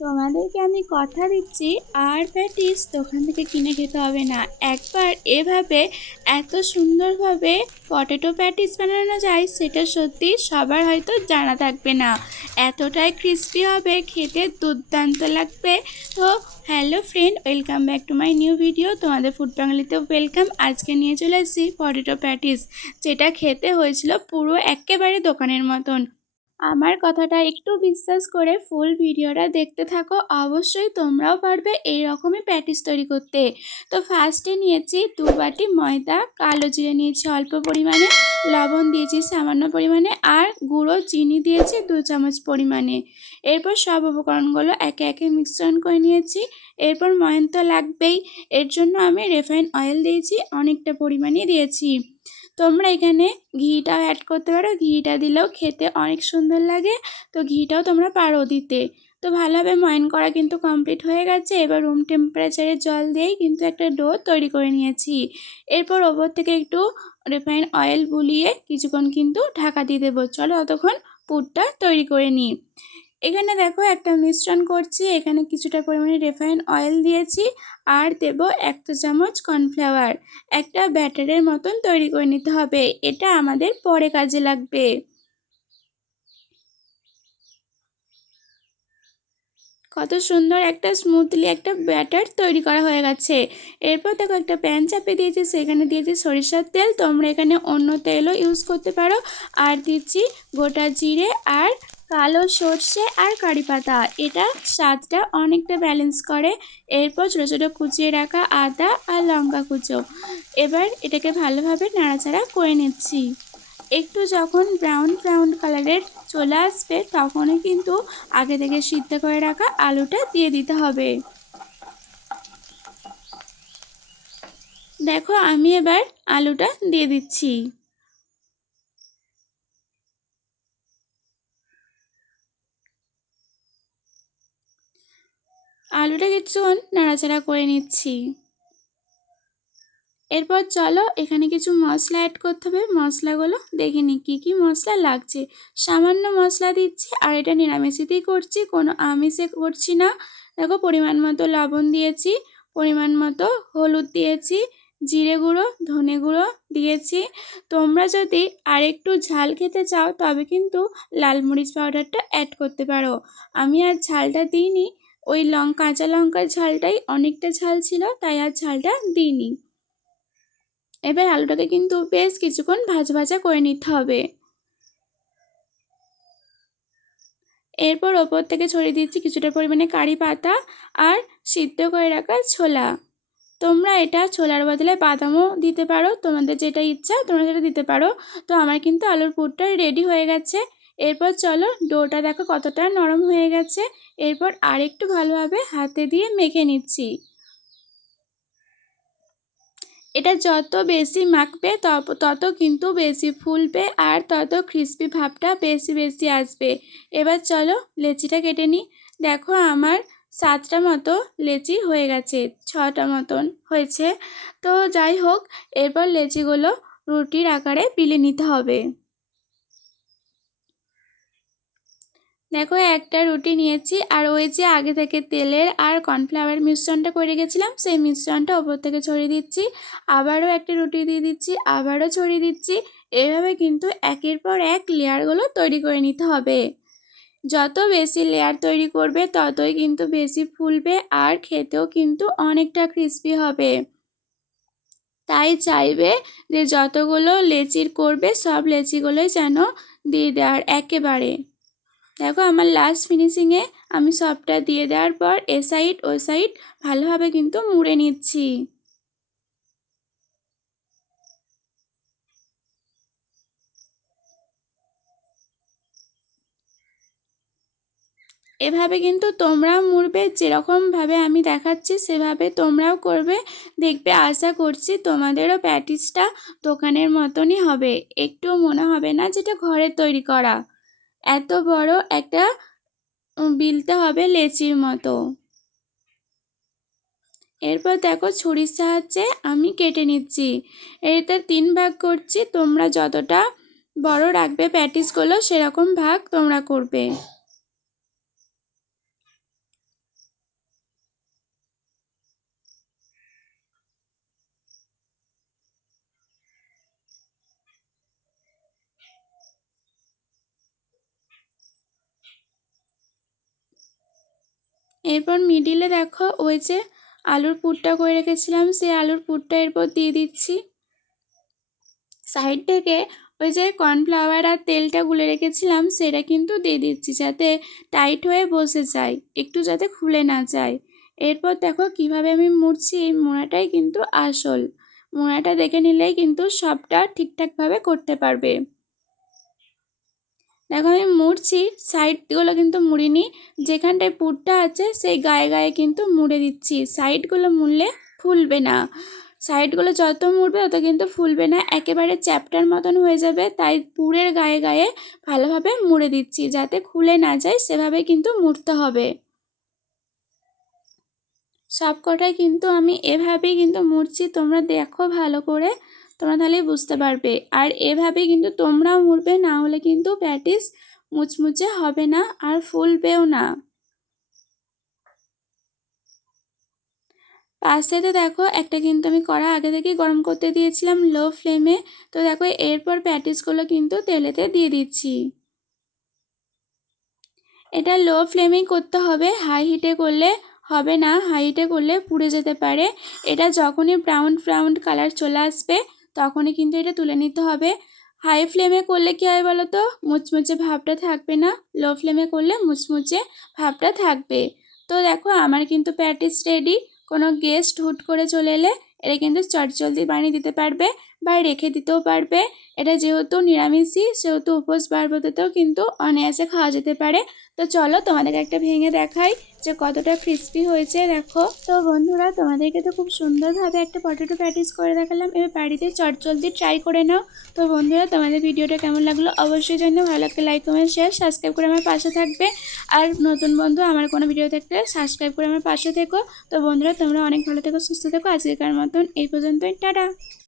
তোমাদেরকে আমি কথা দিচ্ছি আর প্যাটিস দোকান থেকে কিনে খেতে হবে না। একবার এভাবে এত সুন্দরভাবে পটেটো প্যাটিস বানানো যায় সেটা সত্যি সবার হয়তো জানা থাকবে না। এতটাই ক্রিস্পি হবে, খেতে দুর্দান্ত লাগবে। তো hello friend, welcome back to my new video. তোমাদের ফুড বাঙালিতে ওয়েলকাম। আজকে নিয়ে চলে এসেছি পটেটো প্যাটিস, যেটা খেতে হয়েছিল পুরো একেবারে দোকানের মতন। আমার কথাটা একটু বিশ্বাস করে ফুল ভিডিওটা দেখতে থাকো, অবশ্যই তোমরাও পারবে এই রকমই প্যাটিস তৈরি করতে। তো ফার্স্টে নিয়েছি 2 বাটি ময়দা, কালো জিরে নিয়েছি অল্প পরিমাণে, লবণ দিয়েছি সামান্য পরিমাণে, আর গুঁড়ো চিনি দিয়েছি 2 চামচ পরিমাণে। এরপর সব উপকরণগুলো একে একে মিশ্রণ করে নিয়েছি। এরপর ময়ান তো লাগবেই, এর জন্য আমি রিফাইন অয়েল দিয়েছি, অনেকটা পরিমাণে দিয়েছি। তোমরা এখানে ঘিটাও অ্যাড করতে পারো, ঘিটা দিলেও খেতে অনেক সুন্দর লাগে। তো ঘিটাও তোমরা পারো দিতে। তো ভালোভাবে ময়ান করা কিন্তু কমপ্লিট হয়ে গেছে। এবার রুম টেম্পারেচারে জল দিয়েই কিন্তু একটা ডো তৈরি করে নিয়েছি। এরপর ওপর থেকে একটু রিফাইন অয়েল বুলিয়ে কিছুক্ষণ কিন্তু ঢাকা দিয়ে দেবো। চলো ততক্ষণ পুরটা তৈরি করে নিই। এখানে দেখো একটা মিশ্রণ করছি, এখানে কিছুটা পরিমাণে রিফাইন অয়েল দিয়েছি, আর দেব 1 চামচ কর্নফ্লাওয়ার। একটা ব্যাটারের মতন তৈরি করে নিতে হবে, এটা আমাদের পরে কাজে লাগবে। কত সুন্দর একটা স্মুথলি একটা ব্যাটার তৈরি করা হয়ে গেছে। এরপর দেখো একটা প্যান চাপিয়ে দিয়েছি, সেখানে দিয়েছি সরিষার তেল, তোমরা এখানে অন্য তেলও ইউজ করতে পারো। আর দিচ্ছি গোটা জিরে আর কালো সর্ষে আর কারি পাতা, এটা স্বাদটা অনেকটা ব্যালেন্স করে। এরপর ছোটো ছোটো কুচিয়ে রাখা আদা আর লঙ্কা কুচো। এবার এটাকে ভালোভাবে নাড়াচাড়া করে নিচ্ছি। একটু যখন ব্রাউন ব্রাউন কালারের চলে আসবে তখনই কিন্তু আগে থেকে সিদ্ধ করে রাখা আলুটা দিয়ে দিতে হবে। দেখো আমি এবার আলুটা দিয়ে দিচ্ছি। আলুটা কিছুক্ষণ নাড়াচাড়া করে নিচ্ছি। এরপর চলো এখানে কিছু মশলা অ্যাড করতে হবে, মশলাগুলো দেখে নিই কী কী মশলা লাগছে। সামান্য মশলা দিচ্ছি, আর এটা নিরামিষেতেই করছি, কোনো আমিষে করছি না। দেখো পরিমাণ মতো লবণ দিয়েছি, পরিমাণ মতো হলুদ দিয়েছি, জিরে গুঁড়ো ধনে গুঁড়ো দিয়েছি। তোমরা যদি আরেকটু ঝাল খেতে চাও তবে কিন্তু লাল মরিচ পাউডারটা অ্যাড করতে পারো। আমি আর ঝালটা দিইনি, ওই কাঁচা লঙ্কার ঝালটাই অনেকটা ঝাল ছিল, তাই আর ঝালটা দিইনি। এবার আলুটাকে কিন্তু বেশ কিছুক্ষণ ভাজা ভাজা করে নিতে হবে। এরপর ওপর থেকে ছড়িয়ে দিচ্ছি কিছুটা পরিমাণে কারি পাতা আর সিদ্ধ করে রাখা ছোলা। তোমরা এটা ছোলার বদলে বাদামও দিতে পারো, তোমাদের যেটা ইচ্ছা তোমরা সেটা দিতে পারো। তো আমার কিন্তু আলুর পুরটা রেডি হয়ে গেছে। এরপর চলো ডোটা দেখো কতটা নরম হয়ে গেছে। এরপর আরেকটু ভালোভাবে হাতে দিয়ে মেখে নিচ্ছি। এটা যত বেশি মাখবে তত কিন্তু বেশি ফুলবে, আর তত ক্রিস্পি ভাবটা বেশি বেশি আসবে। এবার চলো লেচিটা কেটে নিই। দেখো আমার 7টা মতো লেচি হয়ে গেছে, 6টা মতন হয়েছে। তো যাই হোক, এরপর লেচিগুলো রুটির আকারে বেলে নিতে হবে। দেখো একটা রুটি নিয়েছি, আর ওই যে আগে থেকে তেলের আর কর্নফ্লাওয়ার মিশ্রণটা করে গেছিলাম সেই মিশ্রণটা ওপর থেকে ছড়িয়ে দিচ্ছি। আবারও একটা রুটি দিয়ে দিচ্ছি, আবারও ছড়িয়ে দিচ্ছি। এভাবে কিন্তু একের পর এক লেয়ারগুলো তৈরি করে নিতে হবে। যত বেশি লেয়ার তৈরি করবে ততই কিন্তু বেশি ফুলবে, আর খেতেও কিন্তু অনেকটা ক্রিস্পি হবে। তাই চাইবে যে যতগুলো লেচির করবে সব লেচিগুলোই যেন দিয়ে দেওয়ার একেবারে। দেখো আমার লাস্ট ফিনিশিংয়ে আমি সবটা দিয়ে দেওয়ার পর এ সাইড ও সাইড ভালোভাবে কিন্তু মুড়ে নিচ্ছি। এভাবে কিন্তু তোমরাও মুড়বে, যেরকমভাবে আমি দেখাচ্ছি সেভাবে তোমরাও করবে। দেখবে আশা করছি তোমাদেরও প্যাটিসটা দোকানের মতনই হবে, একটুও মনে হবে না যেটা ঘরে তৈরি করা। এত বড় একটা বিলতে হবে লেচির মতো। এরপর দেখো ছুরির সাহায্যে আমি কেটে নিচ্ছি। এটা 3 ভাগ করছি, তোমরা যতটা বড় রাখবে প্যাটিসগুলো সেরকম ভাগ তোমরা করবে। এরপর মিডিলে দেখো ওই যে আলুর পুরটা করে রেখেছিলাম, সেই আলুর পুরটা এরপর দিয়ে দিচ্ছি। সাইড থেকে ওই যে কর্নফ্লাওয়ার আর তেলটা গুলে রেখেছিলাম সেটা কিন্তু দিয়ে দিচ্ছি, যাতে টাইট হয়ে বসে যায়, একটু যাতে খুলে না যায়। এরপর দেখো কিভাবে আমি মুড়ছি, এই মোড়াটাই কিন্তু আসল। মোড়াটা দেখে নিলেই কিন্তু সবটা ঠিকঠাকভাবে করতে পারবে। দেখো আমি মুড়ছি, সাইডগুলো কিন্তু মুড়িনি, যেখানটায় পুরটা আছে সেই গায়ে গায়ে কিন্তু মুড়ে দিচ্ছি। সাইডগুলো মুড়লে ফুলবে না, সাইডগুলো যত মুড়বে তত কিন্তু ফুলবে না, একেবারে চ্যাপ্টার মতন হয়ে যাবে। তাই পুরের গায়ে গায়ে ভালোভাবে মুড়ে দিচ্ছি, যাতে খুলে না যায় সেভাবে কিন্তু মুড়তে হবে। সব কটাই কিন্তু আমি এভাবেই কিন্তু মুড়ছি, তোমরা দেখো ভালো করে, তোমরা তাহলেই বুঝতে পারবে। আর এভাবেই কিন্তু তোমরাও মুড়বে, না হলে কিন্তু প্যাটিস মুচমুচে হবে না আর ফুলবেও না। পাশেতে দেখো একটা কিন্তু আমি কড়া আগে থেকেই গরম করতে দিয়েছিলাম লো ফ্লেমে। তো দেখো এরপর প্যাটিসগুলো কিন্তু তেলেতে দিয়ে দিচ্ছি। এটা লো ফ্লেমেই করতে হবে, হাই হিটে করলে হবে না, হাই হিটে করলে পুড়ে যেতে পারে। এটা যখনই ব্রাউন ব্রাউন কালার চলে আসবে তখনই কিন্তু এটা তুলে নিতে হবে। হাই ফ্লেমে করলে কী হয় বলো তো, মুচমুচে ভাবটা থাকবে না, লো ফ্লেমে করলে মুচমুচে ভাবটা থাকবে। তো দেখো আমার কিন্তু প্যাটিস রেডি। কোনো গেস্ট হুট করে চলে এলে এটা কিন্তু চটজলদি বানিয়ে দিতে পারবে বা রেখে দিতেও পারবে। এটা যেহেতু নিরামিষই সেহেতু উপোস পার্বতেও কিন্তু অনায়াসে খাওয়া যেতে পারে। তো চলো তোমাদেরকে একটা ভেঙে দেখাই যে কতটা ক্রিস্পি হয়েছে। দেখো তো বন্ধুরা, তোমাদেরকে তো খুব সুন্দরভাবে একটা পটেটো প্যাটিস করে দেখালাম, এবার বাড়িতে চটজলদি ট্রাই করে নাও। তো বন্ধুরা, তোমাদের ভিডিওটা কেমন লাগলো অবশ্যই জানিও, ভালো লাগলে লাইক কমেন্ট শেয়ার সাবস্ক্রাইব করে আমার পাশে থাকবে। আর নতুন বন্ধু আমার কোনো ভিডিও থাকলে সাবস্ক্রাইব করে আমার পাশে থেকো। তো বন্ধুরা, তোমরা অনেক ভালো থেকো, সুস্থ থেকো। আজকের মতন এই পর্যন্তই, টাটা।